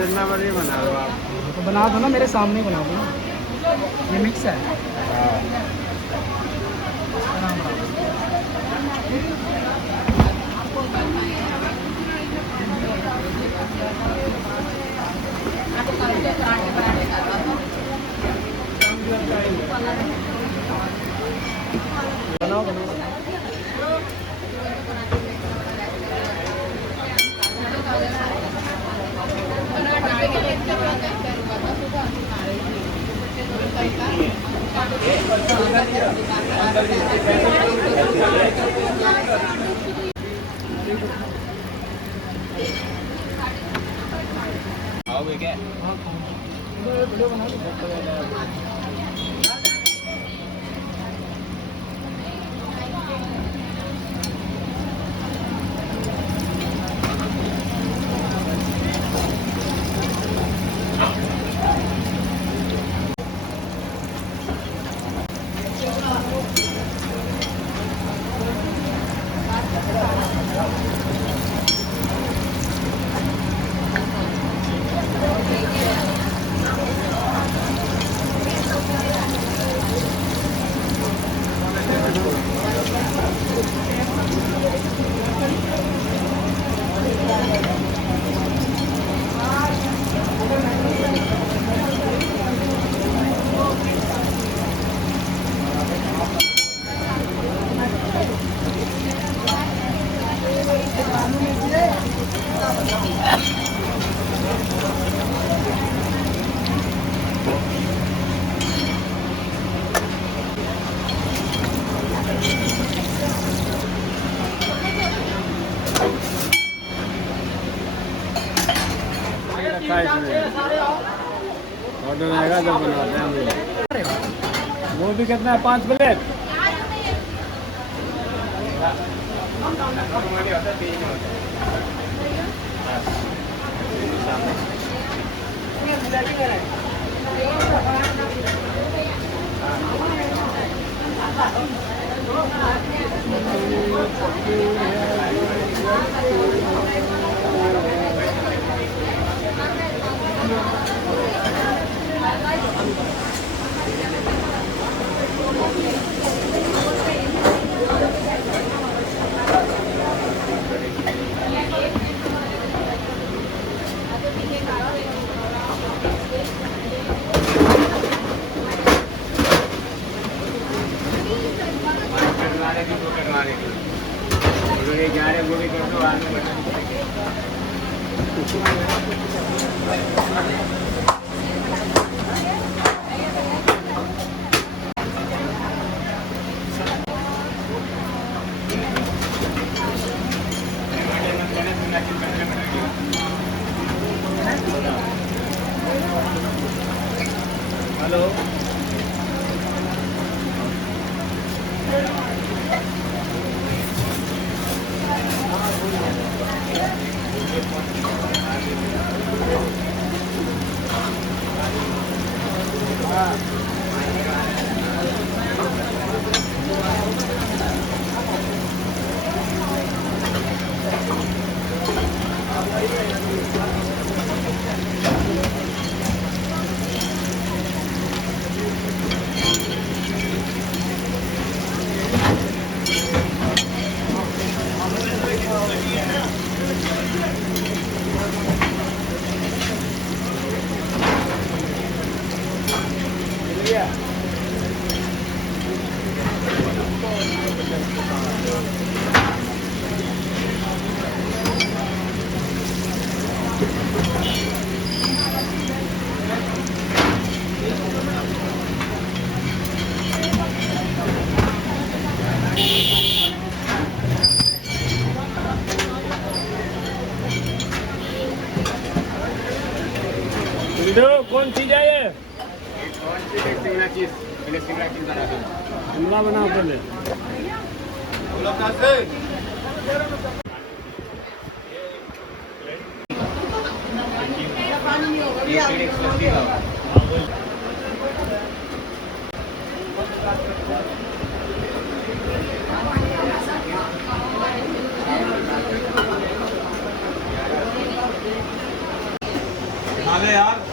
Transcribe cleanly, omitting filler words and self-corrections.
जितना मर्जी बना लो आप। तो बना दो ना, मेरे सामने ही बना दो ना, ये मिक्स है। हाँ। बनाओ बनाओ। आओगे क्या? हाँ वीडियो बना लो। ऑर्डर आएगा जब बनाते हैं। वो भी कितना है? 5 प्लेट। वो भी कर दो आगे हेलो। कौन सी है ये? कौन सी? शिमला चीज। पहले शिमला चीज बना दो। शिमला बनाओ पहले। जा यार